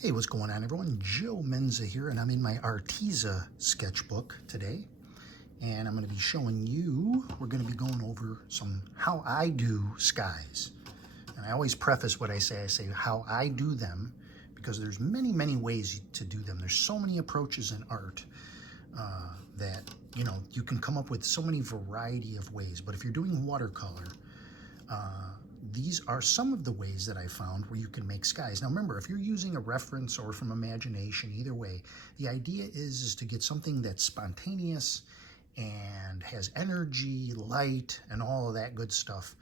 Hey, what's going on, everyone? Joe Menza here, and I'm in my Arteza sketchbook today. And I'm going to be showing you, we're going to be going over how I do skies. And I always preface what I say how I do them, because there's many, many ways to do them. There's so many approaches in art that, you can come up with so many variety of ways. But if you're doing watercolor, these are some of the ways that I found where you can make skies. Now remember, if you're using a reference or from imagination, either way, the idea is to get something that's spontaneous and has energy, light, and all of that good stuff.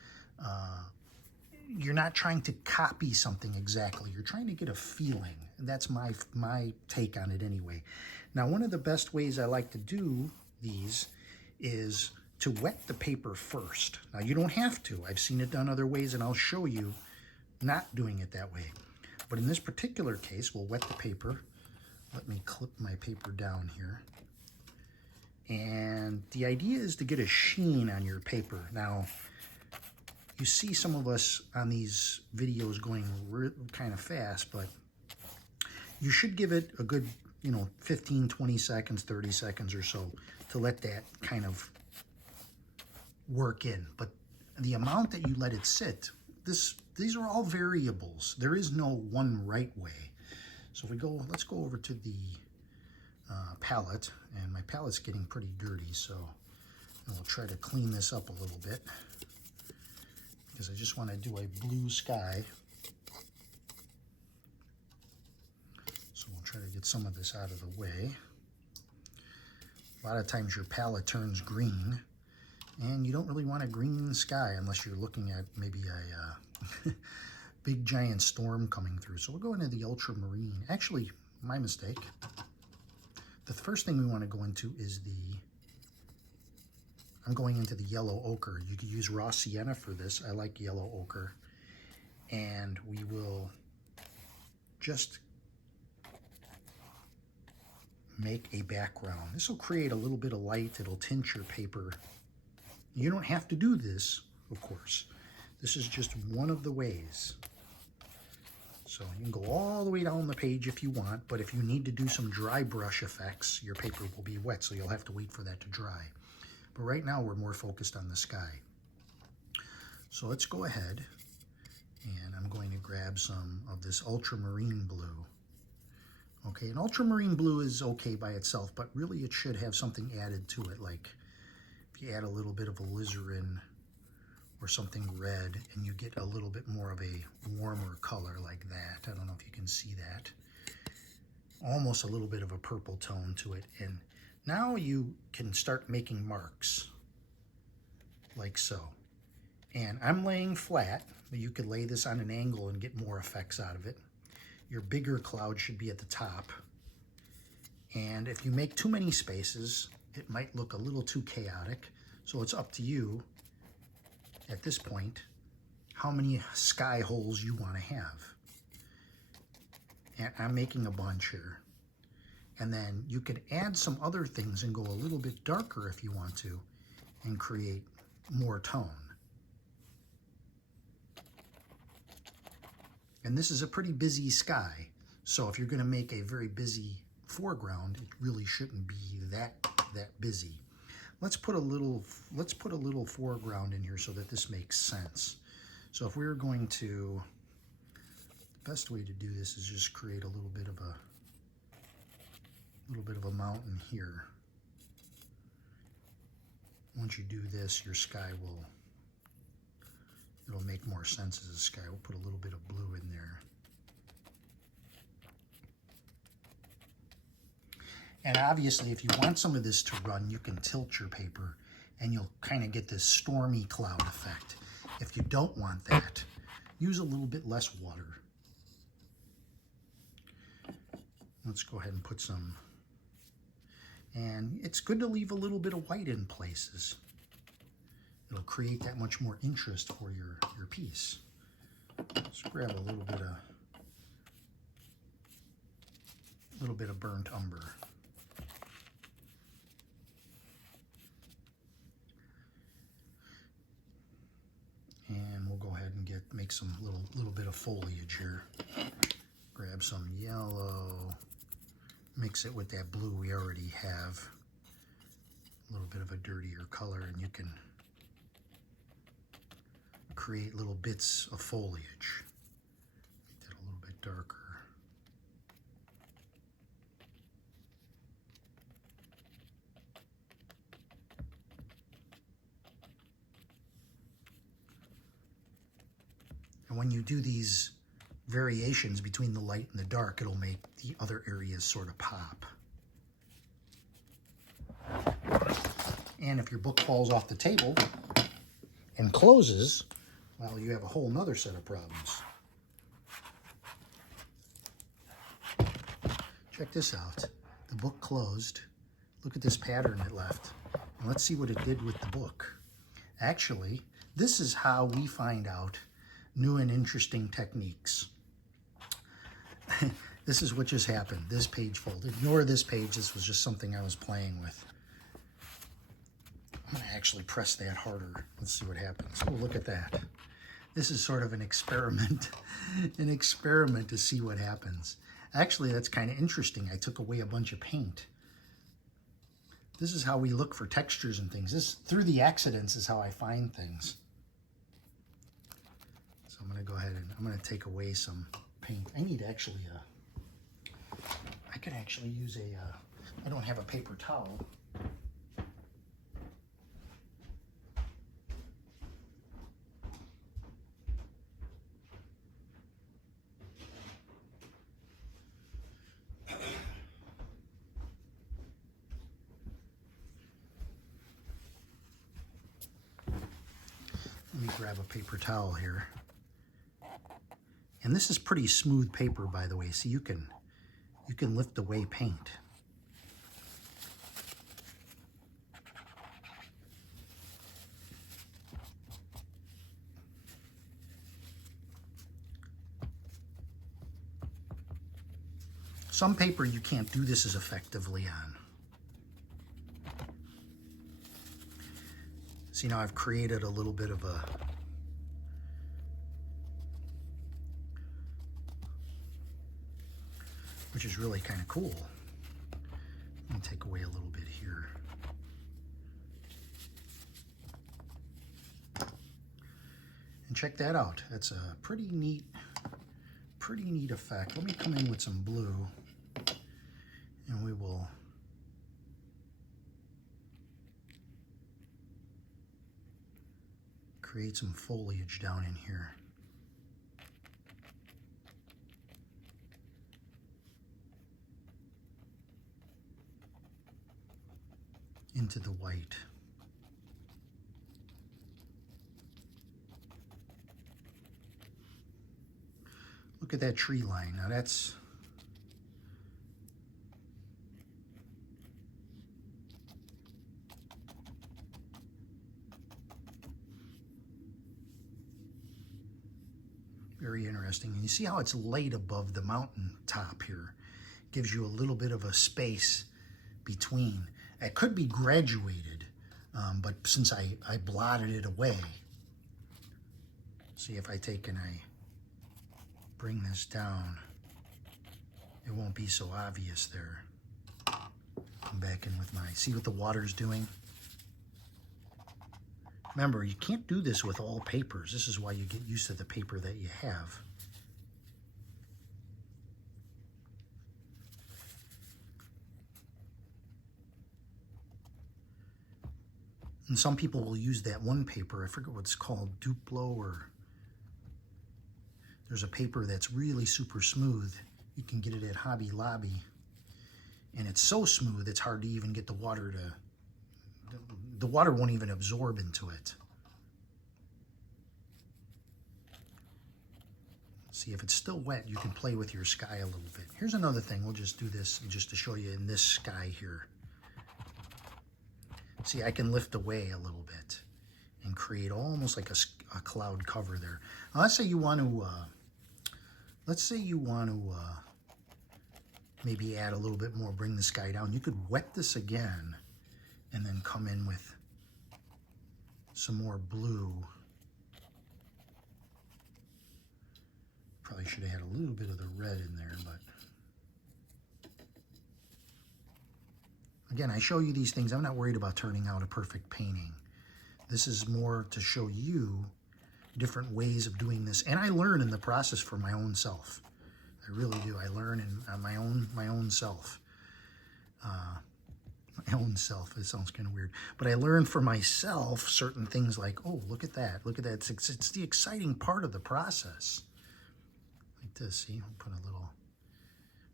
You're not trying to copy something exactly. You're trying to get a feeling. That's my take on it anyway. Now, one of the best ways I like to do these is to wet the paper first. Now, you don't have to. I've seen it done other ways, and I'll show you not doing it that way. But in this particular case, we'll wet the paper. Let me clip my paper down here. And the idea is to get a sheen on your paper. Now, you see some of us on these videos going kind of fast, but you should give it a good, 15, 20 seconds, 30 seconds or so to let that kind of work in. But the amount that you let it sit, these are all variables. There is no one right way. So if we let's go over to the palette, and my palette's getting pretty dirty, so we'll try to clean this up a little bit because I just want to do a blue sky. So we'll try to get some of this out of the way. A lot of times your palette turns green, and you don't really want a green sky unless you're looking at maybe a big giant storm coming through. So we'll go into the ultramarine. Actually, my mistake. The first thing we want to go into is I'm going into the yellow ochre. You could use raw sienna for this. I like yellow ochre. And we will just make a background. This will create a little bit of light. It'll tint your paper. You don't have to do this, of course. This is just one of the ways. So you can go all the way down the page if you want, but if you need to do some dry brush effects, your paper will be wet, so you'll have to wait for that to dry. But right now we're more focused on the sky. So let's go ahead, and I'm going to grab some of this ultramarine blue. Okay, and ultramarine blue is okay by itself, but really it should have something added to it, like if you add a little bit of alizarin or something red, and you get a little bit more of a warmer color like that. I don't know if you can see that. Almost a little bit of a purple tone to it. And now you can start making marks like so. And I'm laying flat, but you could lay this on an angle and get more effects out of it. Your bigger cloud should be at the top. And if you make too many spaces, it might look a little too chaotic. So it's up to you at this point how many sky holes you want to have. And I'm making a bunch here. And then you could add some other things and go a little bit darker if you want to and create more tone. And this is a pretty busy sky. So if you're going to make a very busy foreground, it really shouldn't be that busy. Let's put a little foreground in here so that this makes sense. So if we were going to, the best way to do this is just create a little bit of a mountain here. Once you do this, your sky it'll make more sense as a sky. We'll put a little bit of blue in there. And obviously, if you want some of this to run, you can tilt your paper and you'll kind of get this stormy cloud effect. If you don't want that, use a little bit less water. Let's go ahead and put some. And it's good to leave a little bit of white in places. It'll create that much more interest for your piece. Let's grab a little bit of burnt umber. And we'll go ahead and make some little bit of foliage here. Grab grab some yellow, mix it with that blue we already have. A little bit of a dirtier color, and you can create little bits of foliage. Make that a little bit darker. And when you do these variations between the light and the dark, it'll make the other areas sort of pop. And if your book falls off the table and closes, well, you have a whole nother set of problems. Check this out. The book closed. Look at this pattern it left. And let's see what it did with the book. Actually, this is how we find out new and interesting techniques. This is what just happened. This page folded. Ignore this page. This was just something I was playing with. I'm going to actually press that harder. Let's see what happens. Oh, look at that. This is sort of an experiment, an experiment to see what happens. Actually, that's kind of interesting. I took away a bunch of paint. This is how we look for textures and things. This, through the accidents, is how I find things. So I'm going to go ahead and I'm going to take away some paint. I need actually I could actually use I don't have a paper towel. Let me grab a paper towel here. And this is pretty smooth paper, by the way, so you can lift away paint. Some paper you can't do this as effectively on. See, now I've created a little bit of a which is really kind of cool. Let me take away a little bit here. And check that out. That's a pretty neat effect. Let me come in with some blue, and we will create some foliage down in here. Into the white. Look at that tree line. Now that's very interesting. And you see how it's laid above the mountain top here. Gives you a little bit of a space between. It could be graduated, but since I blotted it away, see if I take and I bring this down, it won't be so obvious there. Come back in with my, see what the water's doing? Remember, you can't do this with all papers. This is why you get used to the paper that you have. And some people will use that one paper, I forget what it's called, Duplo, or there's a paper that's really super smooth. You can get it at Hobby Lobby. And it's so smooth, it's hard to even get the water to, the water won't even absorb into it. See, if it's still wet, you can play with your sky a little bit. Here's another thing, we'll just do this just to show you in this sky here. See, I can lift away a little bit and create almost like a cloud cover there. Now, let's say you want to, maybe add a little bit more, bring the sky down. You could wet this again and then come in with some more blue. Probably should have had a little bit of the red in there, but Again, I show you these things. I'm not worried about turning out a perfect painting. This is more to show you different ways of doing this. And I learn in the process for my own self. I really do. I learn in my own self. My own self. It sounds kind of weird. But I learn for myself certain things like, oh, look at that. Look at that. It's the exciting part of the process. Like this. See, I'll put a little...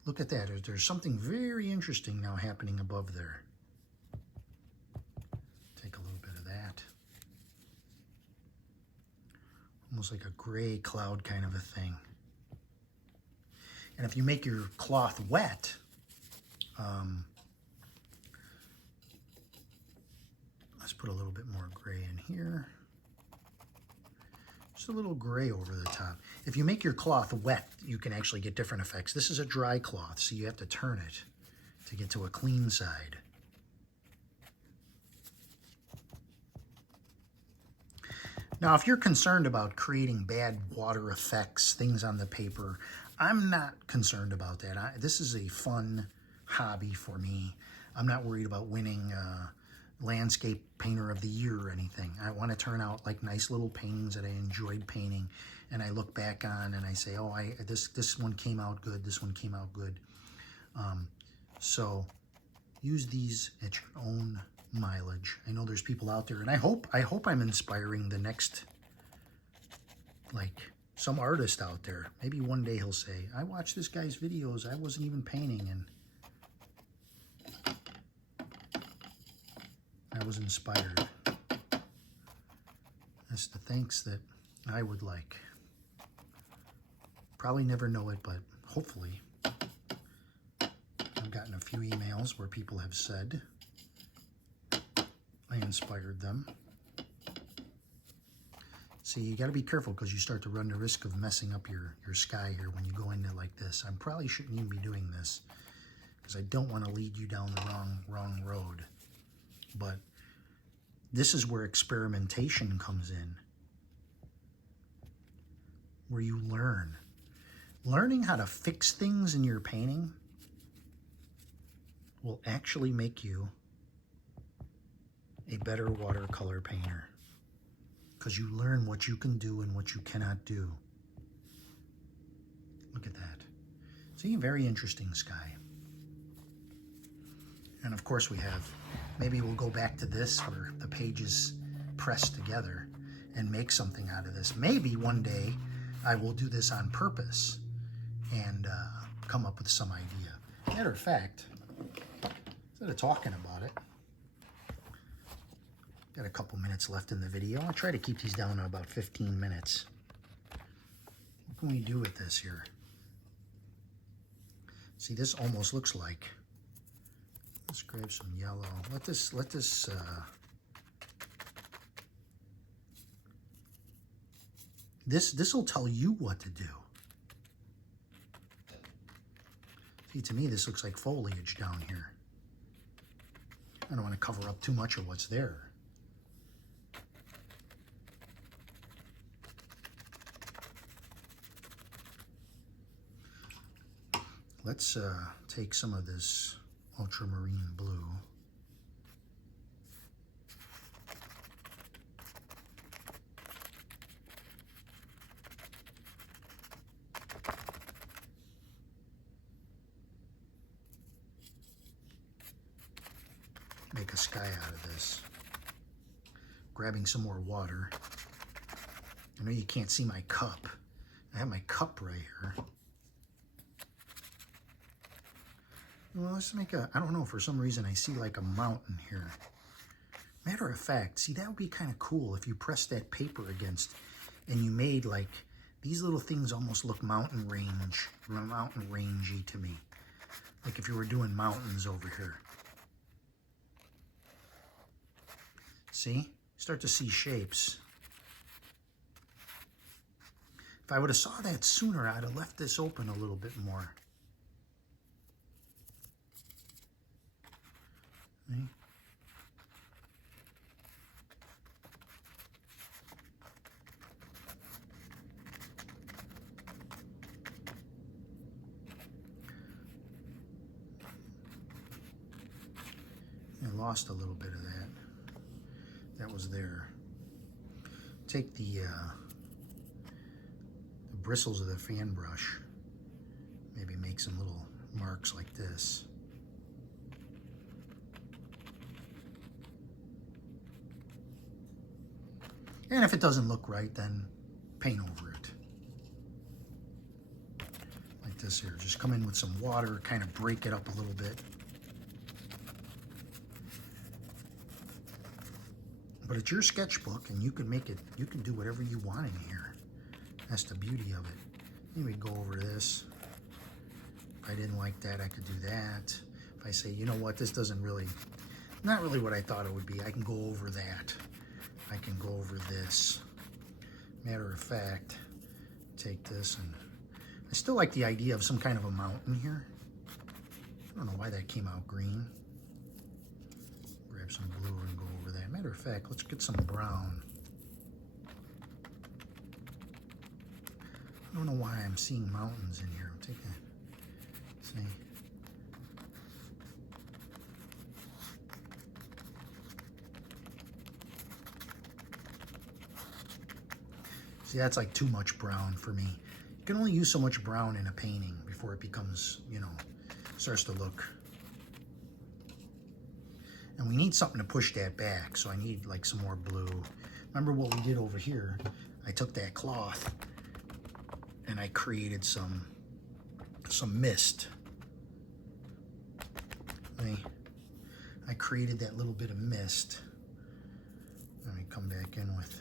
Look at that. There's something very interesting now happening above there. Take a little bit of that. Almost like a gray cloud kind of a thing. And if you make your cloth wet, let's put a little bit more gray in here. Just a little gray over the top. If you make your cloth wet, you can actually get different effects. This is a dry cloth, so you have to turn it to get to a clean side. Now, if you're concerned about creating bad water effects, things on the paper, I'm not concerned about that. This is a fun hobby for me. I'm not worried about winning Landscape Painter of the Year or anything. I want to turn out like nice little paintings that I enjoyed painting, and I look back on and I say, oh, this one came out good, this one came out good. So use these at your own mileage. I know there's people out there, and I hope I'm inspiring the next, like, some artist out there. Maybe one day he'll say, I watched this guy's videos, I wasn't even painting, and I was inspired. That's the thanks that I would like. Probably never know it, but hopefully. I've gotten a few emails where people have said I inspired them. See, you got to be careful because you start to run the risk of messing up your sky here when you go into like this. I probably shouldn't even be doing this because I don't want to lead you down the wrong road. But this is where experimentation comes in, where you learn. Learning how to fix things in your painting will actually make you a better watercolor painter, because you learn what you can do and what you cannot do. Look at that. See, very interesting sky. And of course we have, maybe we'll go back to this where the pages press together and make something out of this. Maybe one day I will do this on purpose and come up with some idea. Matter of fact, instead of talking about it, got a couple minutes left in the video. I'll try to keep these down to about 15 minutes. What can we do with this here? See, this almost looks like, let's grab some yellow. This will tell you what to do. See, to me, this looks like foliage down here. I don't want to cover up too much of what's there. Let's take some of this ultramarine blue. Make a sky out of this. Grabbing some more water. I know you can't see my cup. I have my cup right here. Well, let's make a, I don't know, for some reason I see like a mountain here. Matter of fact, see, that would be kind of cool if you pressed that paper against and you made like, these little things almost look mountain rangey to me. Like if you were doing mountains over here. See? Start to see shapes. If I would have saw that sooner, I'd have left this open a little bit more. See? lost a little bit of that. That was there. Take the bristles of the fan brush, maybe make some little marks like this. And if it doesn't look right, then paint over it. Like this here. Just come in with some water, kind of break it up a little bit. But it's your sketchbook, and you can make it, you can do whatever you want in here. That's the beauty of it. Maybe go over this. If I didn't like that, I could do that. If I say, you know what, this doesn't really, not really what I thought it would be, I can go over that. I can go over this. Matter of fact, take this, and I still like the idea of some kind of a mountain here. I don't know why that came out green. Grab some blue and go over that. Matter of fact, let's get some brown. I don't know why I'm seeing mountains in here. I'm taking, see. See, that's like too much brown for me. You can only use so much brown in a painting before it becomes, you know, starts to look. And we need something to push that back, so I need like some more blue. Remember what we did over here? I took that cloth and I created some mist. I created that little bit of mist. Let me come back in with,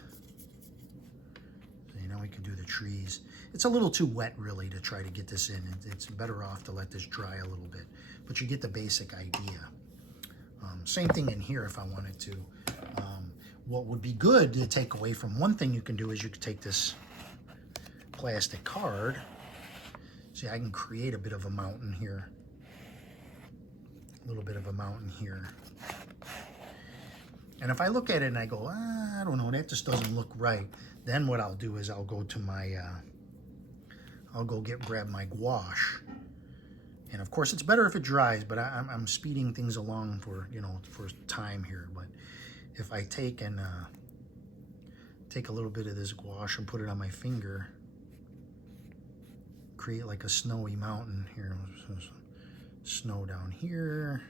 so now we can do the trees. It's a little too wet really to try to get this in. It's better off to let this dry a little bit, but you get the basic idea. Same thing in here if I wanted to. What would be good to take away from, one thing you can do is you could take this plastic card. See, I can create a bit of a mountain here. A little bit of a mountain here. And if I look at it and I go, I don't know, that just doesn't look right. Then what I'll do is I'll go to my, I'll go grab my gouache. And of course, it's better if it dries, but I'm speeding things along for, you know, for time here. But if I take and take a little bit of this gouache and put it on my finger, create like a snowy mountain here. Snow down here.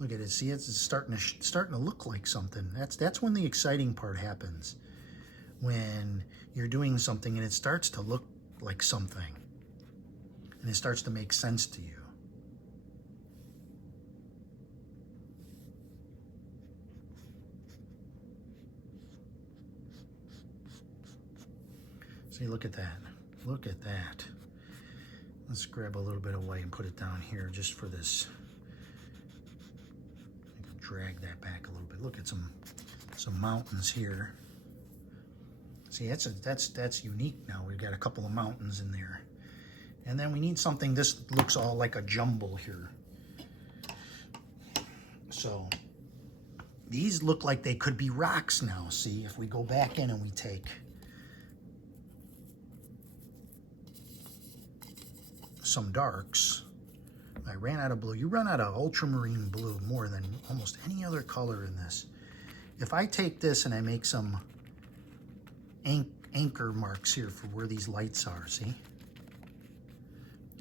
Look at it. See, it's starting to look like something. That's when the exciting part happens. When you're doing something and it starts to look like something. And it starts to make sense to you. See, look at that. Look at that. Let's grab a little bit of white and put it down here just for this. Drag that back a little bit. Look at some mountains here. See, that's unique now. We've got a couple of mountains in there. And then we need something, this looks all like a jumble here. So these look like they could be rocks now. See, if we go back in and we take some darks. I ran out of blue. You run out of ultramarine blue more than almost any other color in this. If I take this and I make some anchor marks here for where these lights are, see?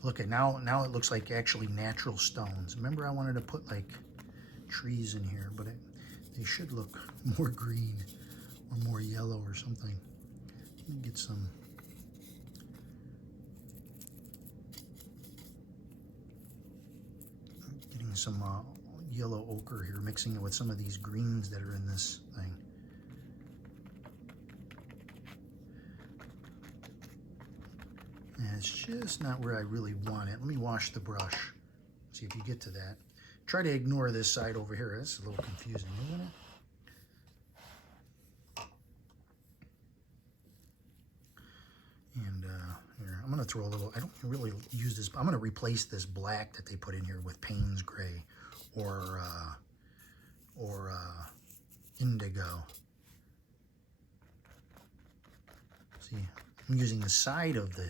Look at now it looks like actually natural stones. Remember I wanted to put like trees in here, but they should look more green or more yellow or something. Let me get some. Getting some yellow ochre here, mixing it with some of these greens that are in this thing. And it's just not where I really want it. Let me wash the brush. See if you get to that. Try to ignore this side over here. That's a little confusing, isn't it? And here, I'm going to throw a little, I don't really use this, I'm going to replace this black that they put in here with Payne's Gray or indigo. See, I'm using the side of the,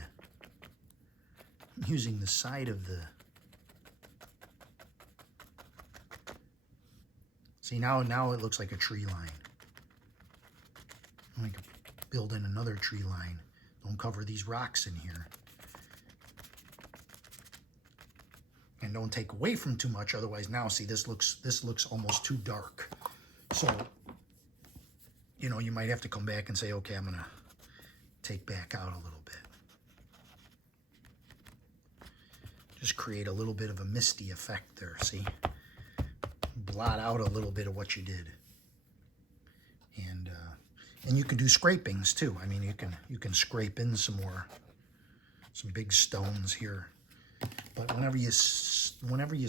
See, now it looks like a tree line. We can build in another tree line. Don't cover these rocks in here. And don't take away from too much, otherwise now, see, this looks almost too dark. So, you know, you might have to come back and say, okay, I'm gonna take back out a little bit. Just create a little bit of a misty effect there, see? Blot out a little bit of what you did. And you can do scrapings too. I mean, you can scrape in some big stones here. But whenever you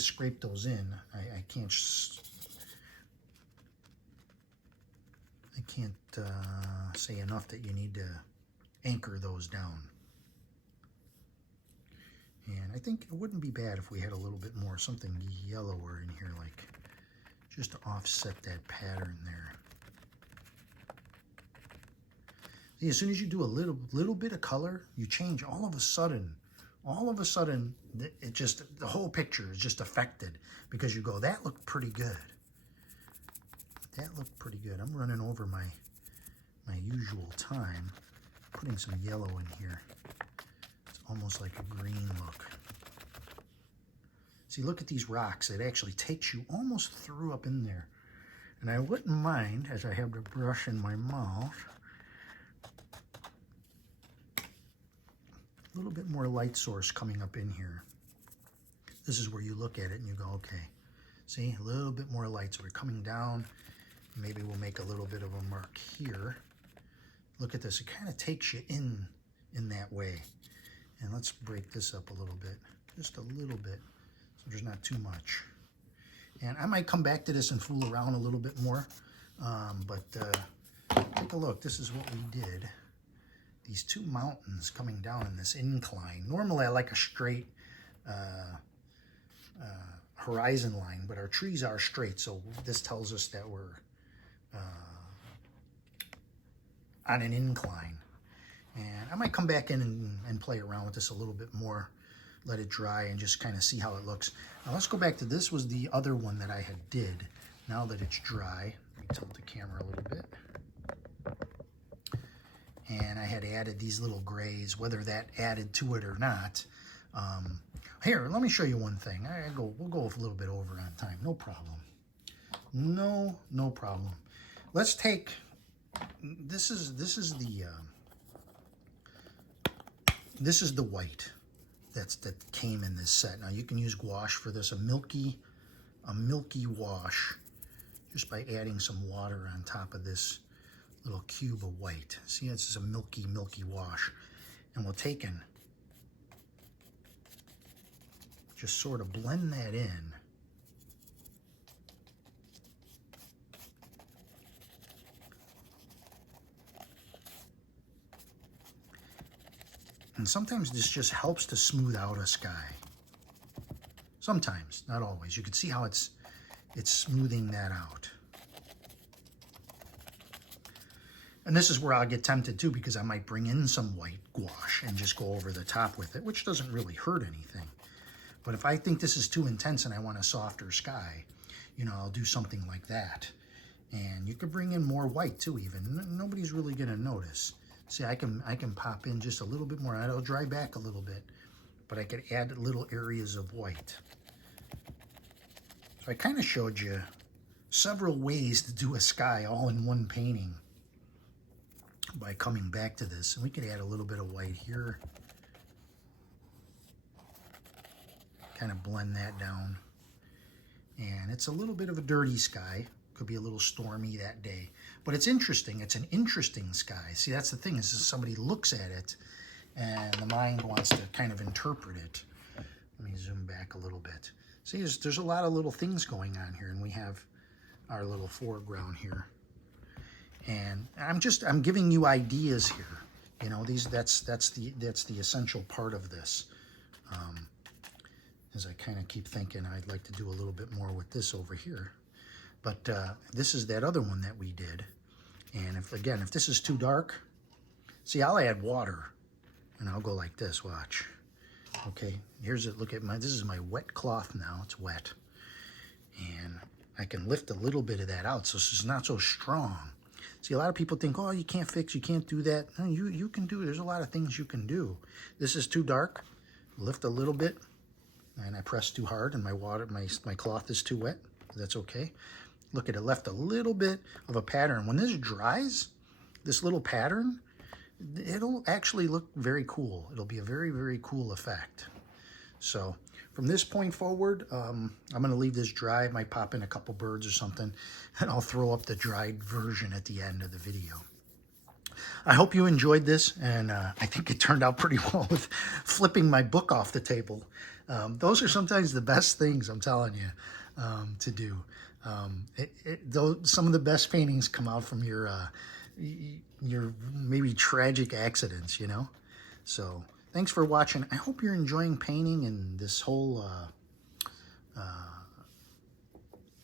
scrape those in, I can't say enough that you need to anchor those down. And I think it wouldn't be bad if we had a little bit more, something yellower in here, like just to offset that pattern there. See, as soon as you do a little bit of color, you change all of a sudden, it just, the whole picture is just affected because you go, that looked pretty good. That looked pretty good. I'm running over my usual time, putting some yellow in here. It's almost like a green look. See, look at these rocks. It actually takes you almost through up in there. And I wouldn't mind, as I have the brush in my mouth, a little bit more light source coming up in here. This is where you look at it and you go, okay, see, a little bit more light. So we're coming down. Maybe we'll make a little bit of a mark here. Look at this. It kind of takes you in that way. And let's break this up a little bit, just a little bit, so there's not too much. And I might come back to this and fool around a little bit more, but take a look. This is what we did. These two mountains coming down in this incline. Normally I like a straight horizon line, but our trees are straight, so this tells us that we're on an incline. And I might come back in and play around with this a little bit more, let it dry and just kind of see how it looks. Now let's go back to, this was the other one that I had did. Now that it's dry, let me tilt the camera a little bit. And I had added these little grays, whether that added to it or not. Here, let me show you one thing. We'll go a little bit over on time, no problem. No problem. Let's take, this is the white that came in this set. Now you can use gouache for this, a milky wash, just by adding some water on top of this little cube of white. See, this is a milky wash. And we'll take and just sort of blend that in. And sometimes this just helps to smooth out a sky. Sometimes, not always. You can see how it's smoothing that out. And this is where I'll get tempted too, because I might bring in some white gouache and just go over the top with it, which doesn't really hurt anything. But if I think this is too intense and I want a softer sky, you know, I'll do something like that. And you could bring in more white too even. Nobody's really gonna notice. See, I can pop in just a little bit more. It'll dry back a little bit, but I could add little areas of white. So I kind of showed you several ways to do a sky all in one painting by coming back to this. And we could add a little bit of white here. Kind of blend that down. And it's a little bit of a dirty sky. Could be a little stormy that day. But it's interesting. It's an interesting sky. See, that's the thing, is somebody looks at it and the mind wants to kind of interpret it. Let me zoom back a little bit. See, there's a lot of little things going on here, and we have our little foreground here. And I'm giving you ideas here. You know, that's the essential part of this. As I kind of keep thinking, I'd like to do a little bit more with this over here. But this is that other one that we did. And if this is too dark, see, I'll add water and I'll go like this, watch. Okay, here's it, look at this is my wet cloth now, it's wet. And I can lift a little bit of that out so it's not so strong. See, a lot of people think, oh, you can't fix, you can't do that. No, you can do it. There's a lot of things you can do. This is too dark. Lift a little bit, and I press too hard, and my cloth is too wet. That's okay. Look at it, left a little bit of a pattern. When this dries, this little pattern, it'll actually look very cool. It'll be a very, very cool effect. So from this point forward, I'm going to leave this dry. I might pop in a couple birds or something, and I'll throw up the dried version at the end of the video. I hope you enjoyed this, and I think it turned out pretty well with flipping my book off the table. Those are sometimes the best things, I'm telling you, to do. Though some of the best paintings come out from your maybe tragic accidents, you know? So thanks for watching. I hope you're enjoying painting and this whole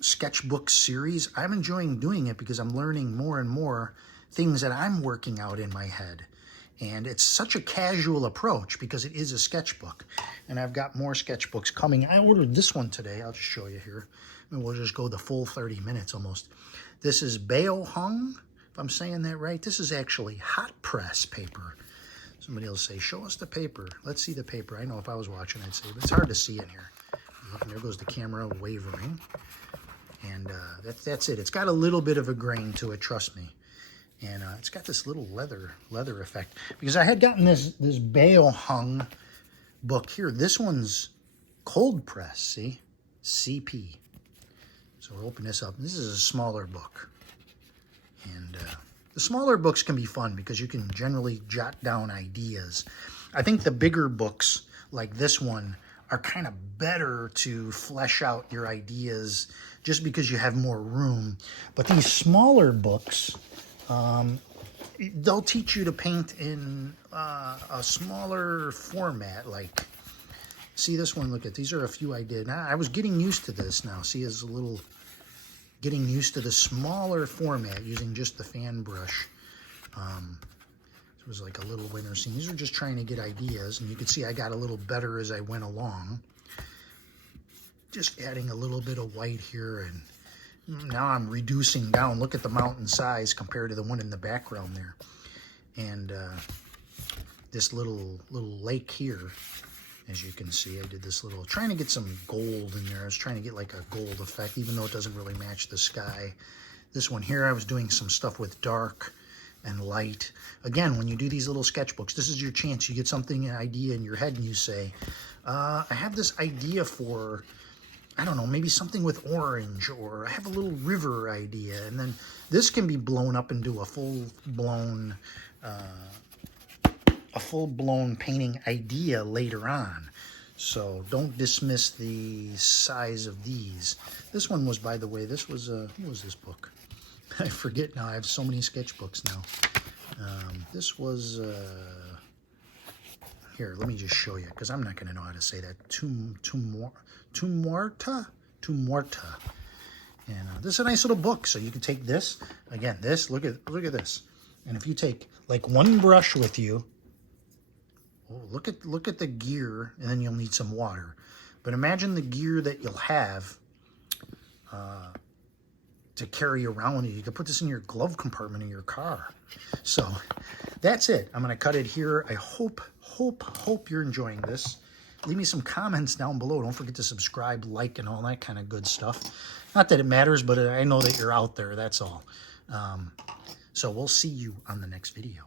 sketchbook series. I'm enjoying doing it because I'm learning more and more things that I'm working out in my head. And it's such a casual approach because it is a sketchbook. And I've got more sketchbooks coming. I ordered this one today. I'll just show you here. And we'll just go the full 30 minutes almost. This is Bao Hung, if I'm saying that right. This is actually hot press paper. Somebody will say, show us the paper. Let's see the paper. I know if I was watching, I'd say, but it's hard to see in here. Look, there goes the camera wavering. And that's it. It's got a little bit of a grain to it, trust me. And it's got this little leather effect. Because I had gotten this Bao Hung book here. This one's cold press, see? CP. So we'll open this up. This is a smaller book. And the smaller books can be fun because you can generally jot down ideas. I think the bigger books, like this one, are kind of better to flesh out your ideas just because you have more room. But these smaller books, they'll teach you to paint in a smaller format. Like, see this one, look at, these are a few I did. I was getting used to this now. See, it's a little, getting used to the smaller format using just the fan brush. It was like a little winter scene. These are just trying to get ideas, and you can see I got a little better as I went along. Just adding a little bit of white here, and now I'm reducing down. Look at the mountain size compared to the one in the background there. And this little lake here, as you can see, I did this little, trying to get some gold in there. I was trying to get like a gold effect, even though it doesn't really match the sky. This one here, I was doing some stuff with dark and light. Again, when you do these little sketchbooks, this is your chance. You get something, an idea in your head, and you say, I have this idea for, I don't know, maybe something with orange, or I have a little river idea. And then this can be blown up into a full-blown painting idea later on. So don't dismiss the size of these. This one was, by the way, this was, what was this book? I forget now. I have so many sketchbooks now. This was, here, let me just show you, because I'm not going to know how to say that. Tumorta. And this is a nice little book. So you can take this, again, this, look at this. And if you take like one brush with you, oh, look at the gear, and then you'll need some water. But imagine the gear that you'll have to carry around with you. You can put this in your glove compartment in your car. So that's it. I'm going to cut it here. I hope you're enjoying this. Leave me some comments down below. Don't forget to subscribe, like, and all that kind of good stuff. Not that it matters, but I know that you're out there. That's all. So we'll see you on the next video.